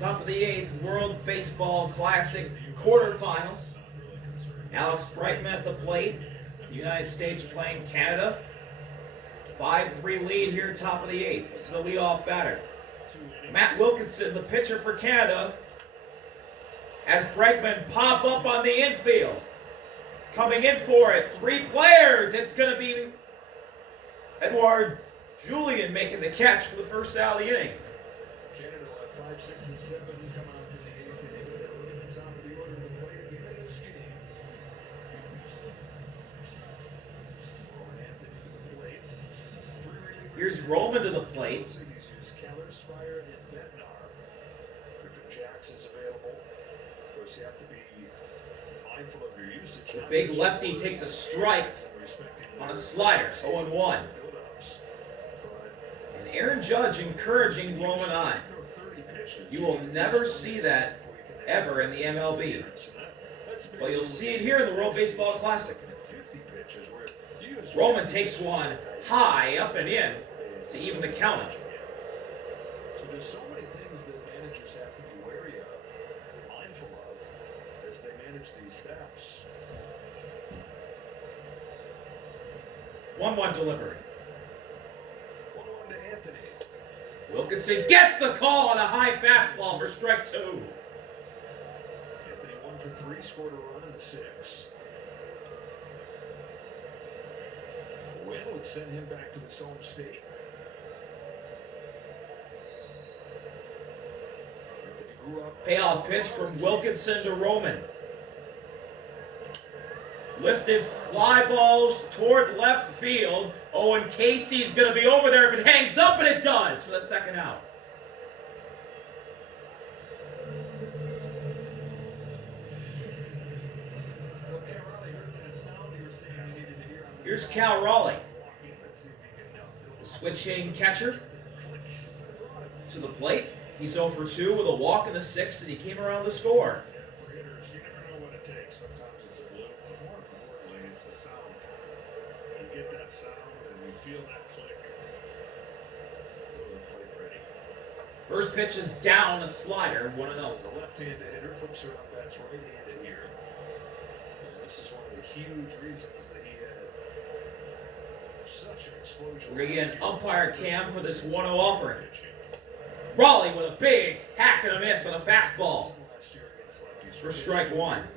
Top of the 8th World Baseball Classic quarterfinals. Alex Brightman at the plate. The United States playing Canada. 5-3 lead here, top of the 8th. It's the leadoff batter. Matt Wilkinson, the pitcher for Canada, as Bregman pop up on the infield. Coming in for it, 3 players. It's going to be Edouard Julien making the catch for the first out of the inning. Canada will have 5, 6, and 7 come out in the 8th inning. They're looking at the top of the order to play again in this game. Here's Roman to the plate. The big lefty takes a strike on a slider, 0-1. And Aaron Judge encouraging Roman on. You will never see that ever in the MLB. But you'll see it here in the World Baseball Classic. Roman takes one high up and in to even the count. So there's so many things that managers have to be wary of, mindful of, as they manage these staffs. 1-1 delivery. 1-1 to Anthony. Wilkinson gets the call on a high fastball for strike 2. Anthony 1 for 3, scored a run in the 6th. A win would send him back to his home state. Payoff pitch from Wilkinson to Roman. Lifted fly balls toward left field. Owen Casey's going to be over there if it hangs up, and it does for the second out. Here's Cal Raleigh, the switch-hitting catcher, to the plate. He's 0 for 2 with a walk in the 6th, and he came around to score. For hitters, you never know what it takes. Sometimes it's a blow, but more importantly, it's the sound. You get that sound, and you feel that click. Plate ready. First pitch is down, a slider, 1-0. This is a left-handed hitter, flips around bats right-handed here. And this is one of the huge reasons that he had such an explosion. We're going to get an umpire cam for this 1-0 offering. Raleigh with a big hack and a miss on a fastball for strike 1.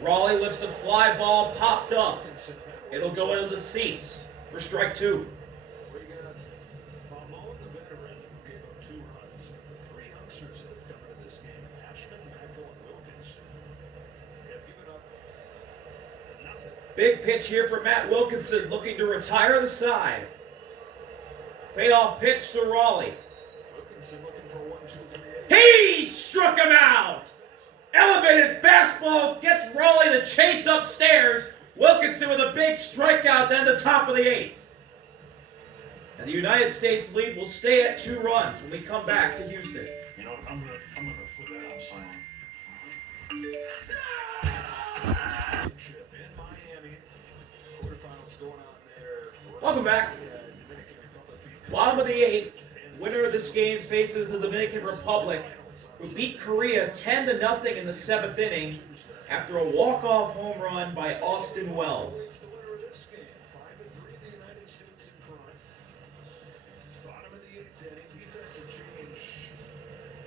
Raleigh lifts a fly ball, popped up. It'll go into the seats for strike 2. We got Malone, the veteran, who gave up 2 runs. The 3 youngsters that have come into this game, Ashman, Mackel, and Wilkinson, have given up nothing. Big pitch here for Matt Wilkinson, looking to retire the side. Payoff pitch to Raleigh. Wilkinson looking for 1, 2, 3. He struck him out! Elevated fastball gets Raleigh to chase upstairs. Wilkinson with a big strikeout, then the top of the 8th. And the United States lead will stay at 2 runs when we come back to Houston. You know, I'm gonna put that on silent. In Miami, quarterfinals going on there. Welcome back. Bottom of the 8th. Winner of this game faces the Dominican Republic, who beat Korea 10-0 in the 7th inning after a walk-off home run by Austin Wells.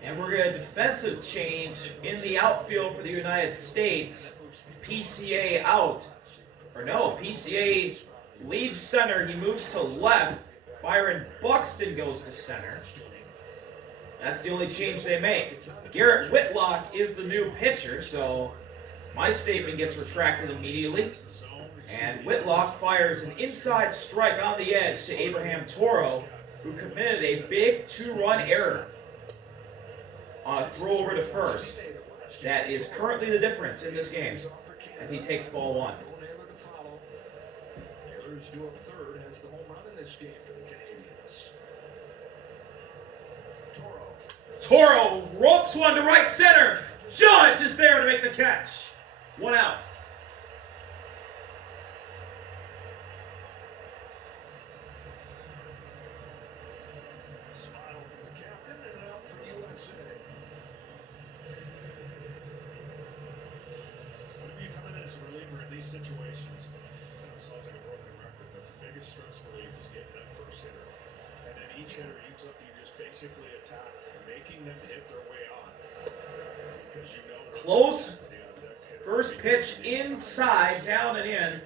And we're going to defensive change in the outfield for the United States. PCA out. Or no, PCA leaves center. He moves to left. Byron Buxton goes to center. That's the only change they make. Garrett Whitlock is the new pitcher, so my statement gets retracted immediately. And Whitlock fires an inside strike on the edge to Abraham Toro, who committed a big 2-run error. on a throw over to first. That is currently the difference in this game as he takes ball one. Naylor's due up third, has the home run in this game for the Canadians. Toro ropes one to right center. Judge is there to make the catch. One out. Smile from the captain and an out for USA. Whenever you come in as a reliever in these situations, it sounds like a broken record, but the biggest stress relief is getting that first hitter. And then each hitter you just basically attack, making them hit their way on. Because you know Close. First pitch inside, down and in.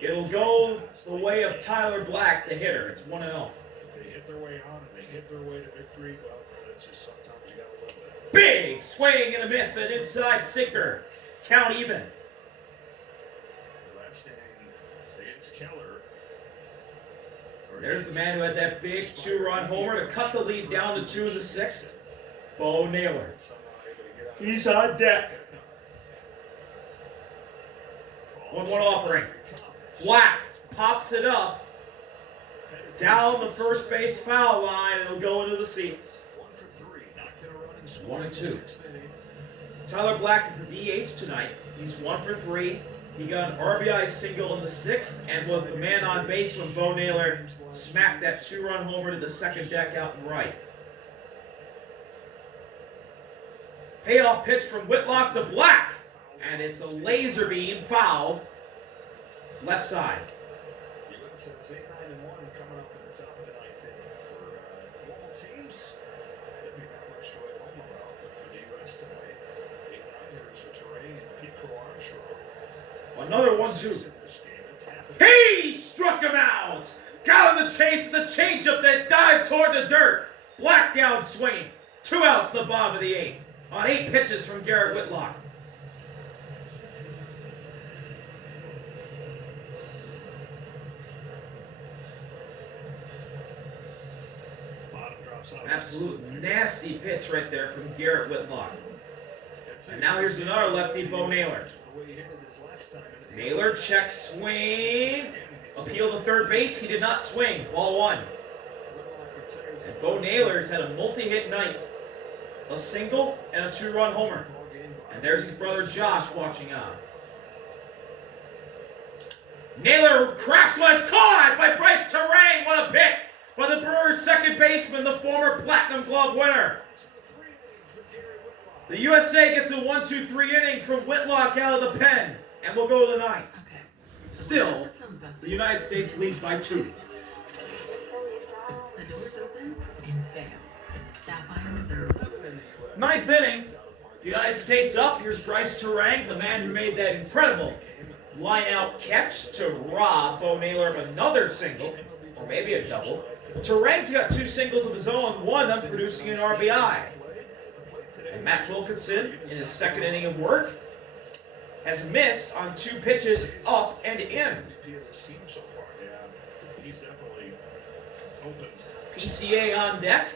It'll go the way of Tyler Black, the hitter. It's 1-0. If they hit their way on and they hit their way to victory, well, that's just sometimes you gotta live with it. Big swing and a miss, an inside sinker. Count even. The last inning against Keller. There's the man who had that big two-run homer to cut the lead down to 2 in the 6th. Bo Naylor. He's on deck. 1-1 offering. Black pops it up down the first base foul line. It'll go into the seats. 1-2. Tyler Black is the DH tonight. He's 1 for 3. He got an RBI single in the 6th and was the man on base when Bo Naylor smacked that two-run homer to the second deck out and right. Payoff pitch from Whitlock to Black, and it's a laser beam foul, left side. US has 8-9-1 coming up at the top of the ninth inning. For normal teams, it'd be not much to write home about, but for the US tonight, 8 hitters are Terrain and Pico Armstrong. Another 1-2. He struck him out! Got on the chase of the changeup that dived toward the dirt. Black down swinging. 2 outs the bottom of the 8th. On 8 pitches from Garrett Whitlock. Absolute nasty pitch right there from Garrett Whitlock. And now here's another lefty, Bo Naylor. Naylor check swing. Appeal to third base. He did not swing. Ball 1. And Bo Naylor's had a multi-hit night. A single and a 2-run homer. And there's his brother Josh watching on. Naylor cracks one. It's caught by Bryce Terrain. What a pick by the Brewers' second baseman, the former Platinum Glove winner. The USA gets a 1-2-3 inning from Whitlock out of the pen. And we'll go to the 9th. Still, the United States leads by 2. The doors open and bam. Sapphire Reserve. 9th inning. The United States up. Here's Bryce Terang, the man who made that incredible line-out catch to rob Bo Naylor of another single, or maybe a double. Terang's got 2 singles of his own, one of them producing an RBI. And Matt Wilkinson, in his 2nd inning of work, has missed on 2 pitches up and in. PCA on deck.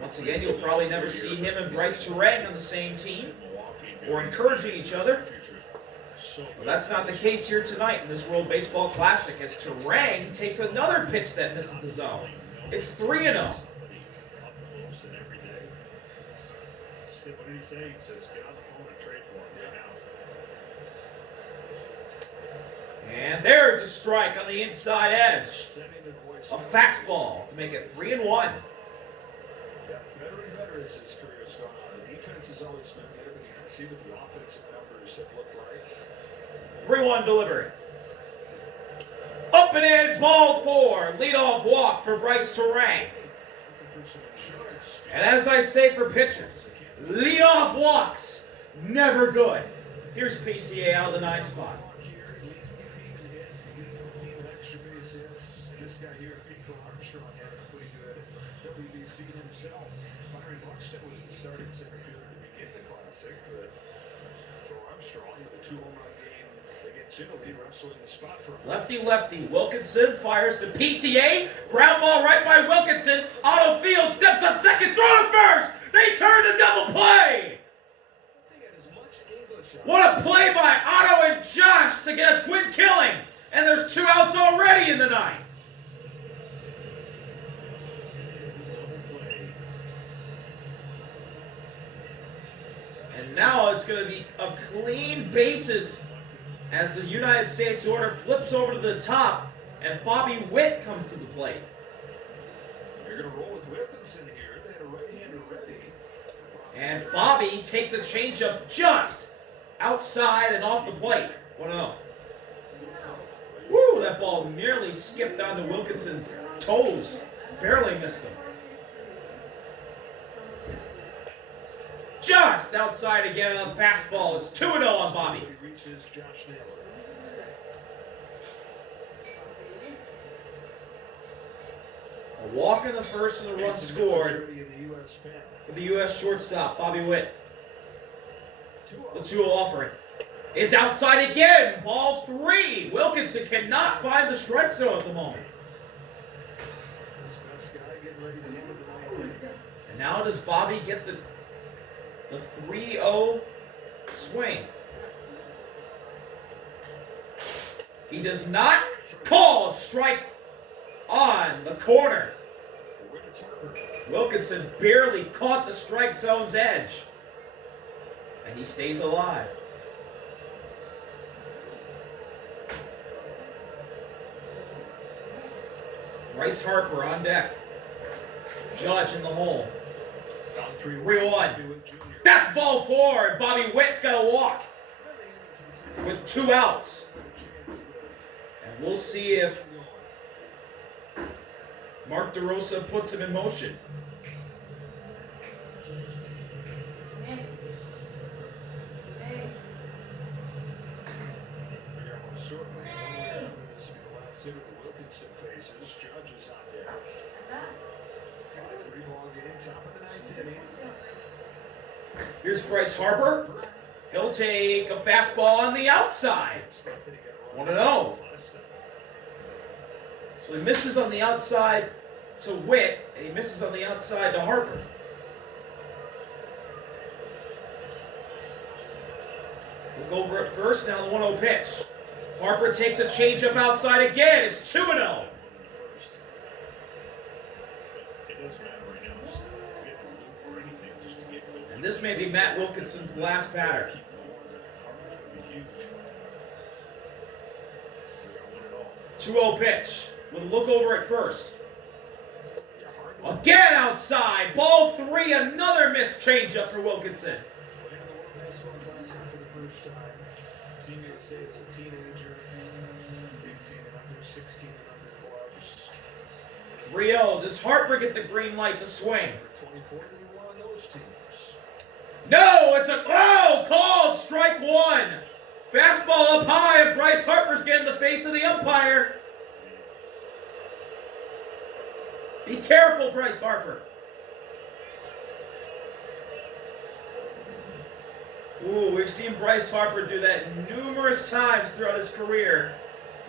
Once again, you'll probably never see him and Bryce Terang on the same team or encouraging each other. Well, that's not the case here tonight in this World Baseball Classic as Terang takes another pitch that misses the zone. It's 3-0. What did he say? He says, get on the phone and trade for him right now. And there's a strike on the inside edge. A fastball to make it 3-1. Yeah, better and better as his career has gone on. The defense has always been there, but you can see what the offensive numbers have looked like. 3-1 delivery. Up and in, ball 4. Leadoff walk for Bryce Terang. And as I say for pitchers, leadoff walks, never good. Here's PCA out of the 9th spot. This guy here, Pico Armstrong, had a pretty good WBC himself. Byron Buxton was the starting center fielder to begin the Classic, but Armstrong with a 2-home run game against gets in, he'll be wrestling the spot for him. Lefty. Wilkinson fires to PCA. Ground ball right by Wilkinson. Otto Field steps on second, throw to first. They turn the double play. What a play by Otto and Josh to get a twin killing. And there's 2 outs already in the ninth. And now it's going to be a clean bases as the United States order flips over to the top and Bobby Witt comes to the plate. You're going to roll with Wilkinson here. They had a right-hander ready. And Bobby takes a changeup just outside and off the plate. 1-0. Woo, that ball nearly skipped onto Wilkinson's toes. Barely missed him. Just outside again on the fastball. It's 2-0 on Bobby. Reaches Josh Naylor. A walk in the first and a run scored for the U.S. shortstop, Bobby Witt. The 2-0 offering is outside again. Ball 3. Wilkinson cannot find the strike zone at the moment. And now does Bobby get the 3-0 swing? He does not. Called strike on the corner. Wilkinson barely caught the strike zone's edge. And he stays alive. Bryce Harper on deck. Judge in the hole. 3-1. That's ball 4. And Bobby Witt's got to walk with 2 outs. And we'll see if Mark DeRosa puts him in motion. Wilkinson faces. Judge is on there. 3-ball game, top of the 9th inning. Here's Bryce Harper. He'll take a fastball on the outside. 1-0. So he misses on the outside to Witt, and he misses on the outside to Harper. Look over at first, now the 1-0 pitch. Harper takes a changeup outside again. It's 2-0. It doesn't matter right now. Just get a loop or anything just to get moving. And this may be Matt Wilkinson's last batter. Harper's going to be huge. 2-0 pitch with a look over at first. Again outside. Ball 3. Another missed changeup for Wilkinson. Team USA is a teenager, 18 and under, 16 and under clubs. 3-0. Does Harper get the green light to swing? 24 they won those teams. No, it's a called strike 1. Fastball up high, and Bryce Harper's getting the face of the umpire. Be careful, Bryce Harper. Ooh, we've seen Bryce Harper do that numerous times throughout his career.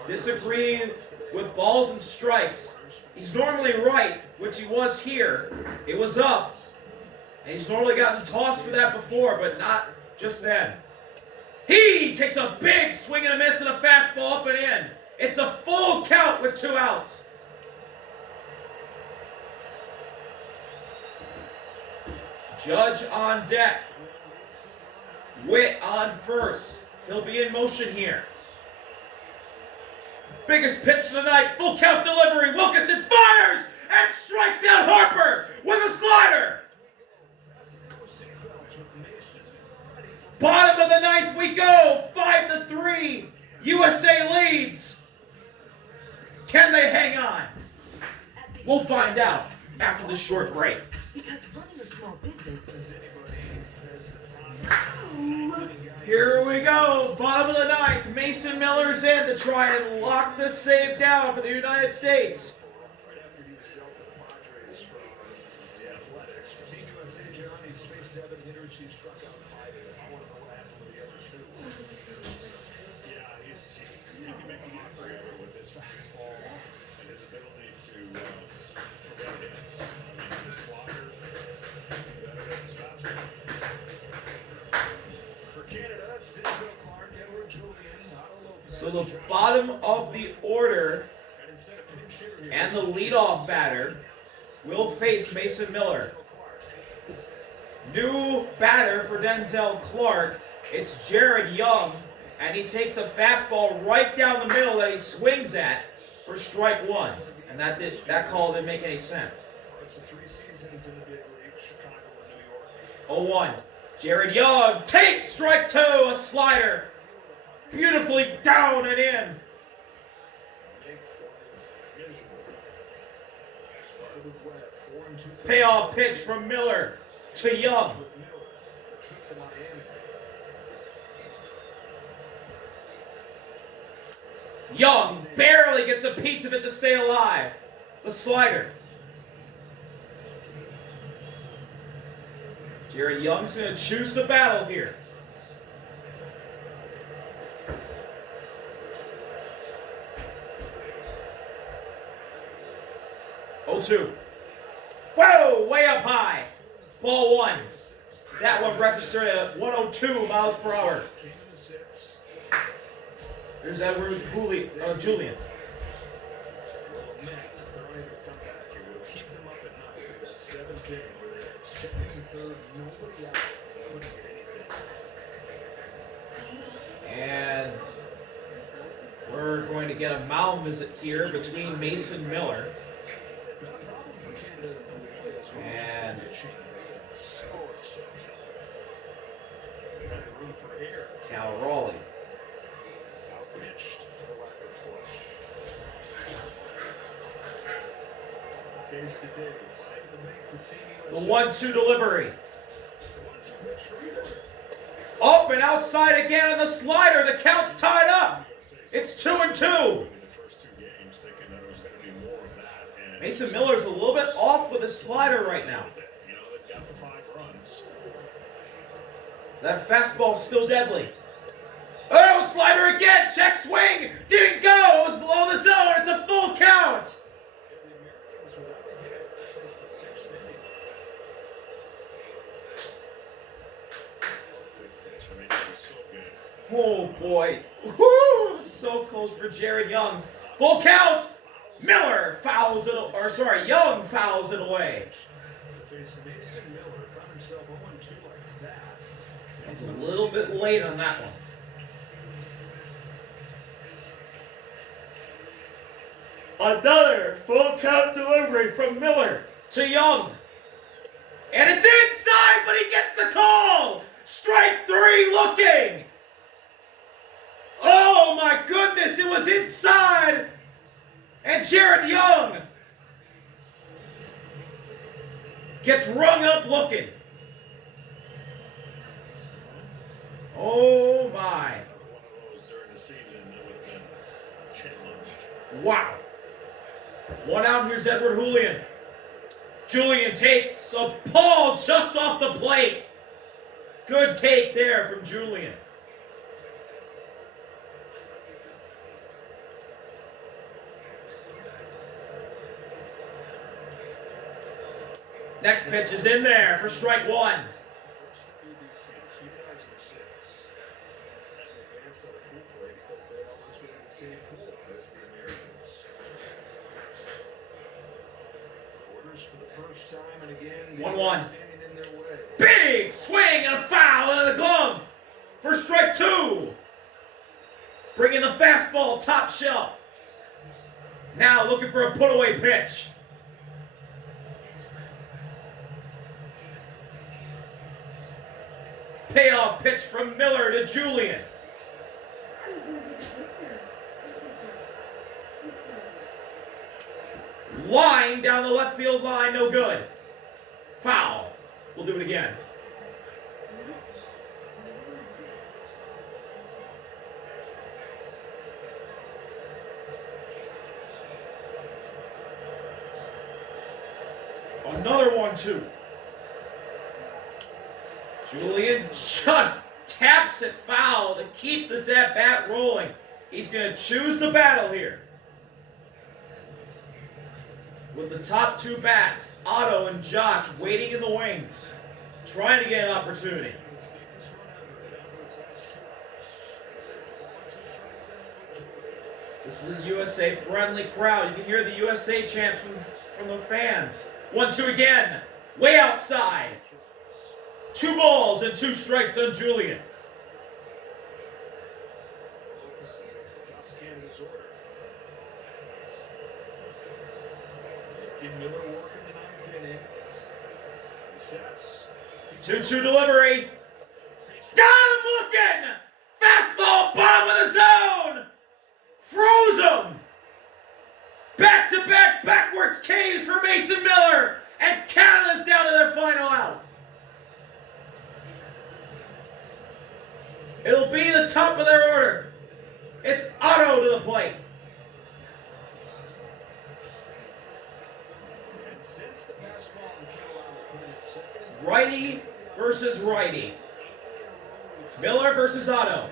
Disagreeing with balls and strikes. He's normally right, which he was here. It was up. And he's normally gotten tossed for that before, but not just then. He takes a big swing and a miss and a fastball up and in. It's a full count with 2 outs. Judge on deck. Witt on first. He'll be in motion here. Biggest pitch of the night. Full count delivery. Wilkinson fires and strikes out Harper with a slider. Bottom of the 9th we go. 5-3. USA leads. Can they hang on? We'll find out after this short break. Because running a small business is Here we go. Bottom of the 9th. Mason Miller's in to try and lock this save down for the United States. Right after he was dealt to the Padres from the Athletics. For Team USA, John, he's faced 7 hitters. He's struck out 5. I want to know what happened with the other 2. Yeah, he's mockery of it with his fastball and his ability to prevent hits. I mean, the slider better than his fastball. For Canada, it's Denzel Clark, Edward Julian, Otto Lopez. So the bottom of the order And instead of pinch hitter here, and the leadoff batter will face Mason Miller. New batter for Denzel Clark. It's Jared Young, and he takes a fastball right down the middle that he swings at for strike one. And that call didn't make any sense. Parts of 3 seasons in the big league, Chicago and New York. 0-1. Jared Young takes strike two, a slider. Beautifully down and in. Make life miserable. Started with Webb, 4 and 2. Payoff pitch from Miller to Young. With Miller, a trip to Miami. Young barely gets a piece of it to stay alive. The slider. Jared Young's going to choose the battle here. Oh, 2. Whoa, way up high. Ball 1. That one registered at 102 miles per hour. Came in the 6th. There's Edward Julian. Well, the Mets, if they're unable to come back, it will keep them up at night. That 7th inning where they had 2nd and 3rd, nobody out. They couldn't get anything. And we're going to get a mound visit here between Mason Miller Not a problem for Canada to play as well. and Pitching, so exceptional. And room for air. Cal Raleigh. Outpitched to the left of flush. Case today, 5 in the bank for Team USA. The 1-2 delivery. 1-2 pitch for Miller. Up and outside again on the slider. The count's tied up. It's 2-2. In the first 2 games, thinking that it was going to be more of that. And Mason Miller's a little bit off with his slider right now. you know, they've got the 5 runs. That fastball's still deadly. Oh, slider again. Check swing. Didn't go. It was below the zone. It's a full count. The Americans were up ahead since the 6th inning. Good pitch. I mean, it was so good. Oh, boy. Woo! So close for Jared Young. Full count. Miller fouls it, Young fouls it away. To face Mason Miller, found himself 0-2 like that. It's a little bit late on that one. Another full count delivery from Miller to Young. And it's inside, but he gets the call. Strike 3 looking. Oh my goodness, it was inside. And Jared Young gets rung up looking. Oh my. One of those during the season that would have been challenged. Wow. 1 out, here's Edward Julian. Julian takes a ball just off the plate. Good take there from Julian. Next pitch is in there for strike 1. WBC 2006. And advanced on a pool play because they always were in the same pool as the Americans. Orders for the first time, and again, 1-1. standing in their way. Big swing and a foul out of the glove for strike 2. Bringing the fastball top shelf. Now looking for a put-away pitch. Payoff pitch from Miller to Julian. Line down the left field line, no good. Foul. We'll do it again. Another 1-2. Julian just taps it foul to keep this at-bat rolling. He's going to choose the battle here. With the top two bats, Otto and Josh waiting in the wings, trying to get an opportunity. This is a USA friendly crowd. You can hear the USA chants from the fans. 1-2 again. Way outside. 2 balls and 2 strikes on Julian. Miller working the 9th inning. Sets. 2-2 delivery. Got him looking! Fastball, bottom of the zone! Froze him! Back-to-back backwards Ks for Mason Miller! And Canada's down to their final out. It'll be the top of their order. It's Otto to the plate. Righty versus righty. Miller versus Otto.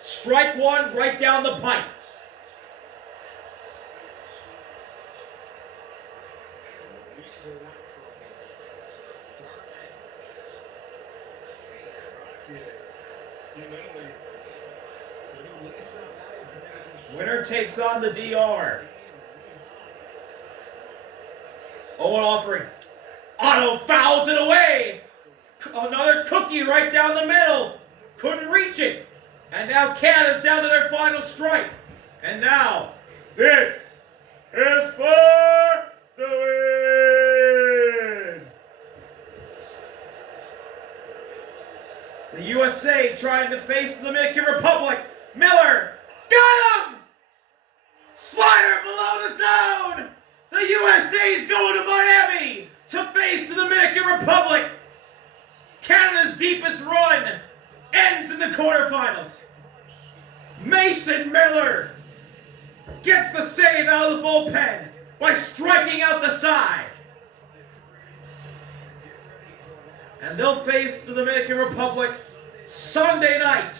Strike 1 right down the pipe. Winner takes on the DR. Owen offering. Otto fouls it away. Another cookie right down the middle. Couldn't reach it. And now Canada's down to their final strike. And now, this is for the win. The USA trying to face the Dominican Republic. Miller got him! Slider below the zone. The USA's going to Miami to face the Dominican Republic. Canada's deepest run ends in the quarterfinals. Mason Miller gets the save out of the bullpen by striking out the side. And they'll face the Dominican Republic Sunday night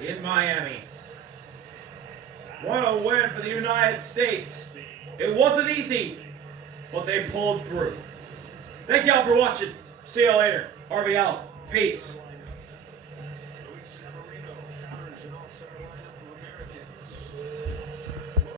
in Miami. What a win for the United States. It wasn't easy, but they pulled through. Thank y'all for watching. See y'all later. RV out. Peace.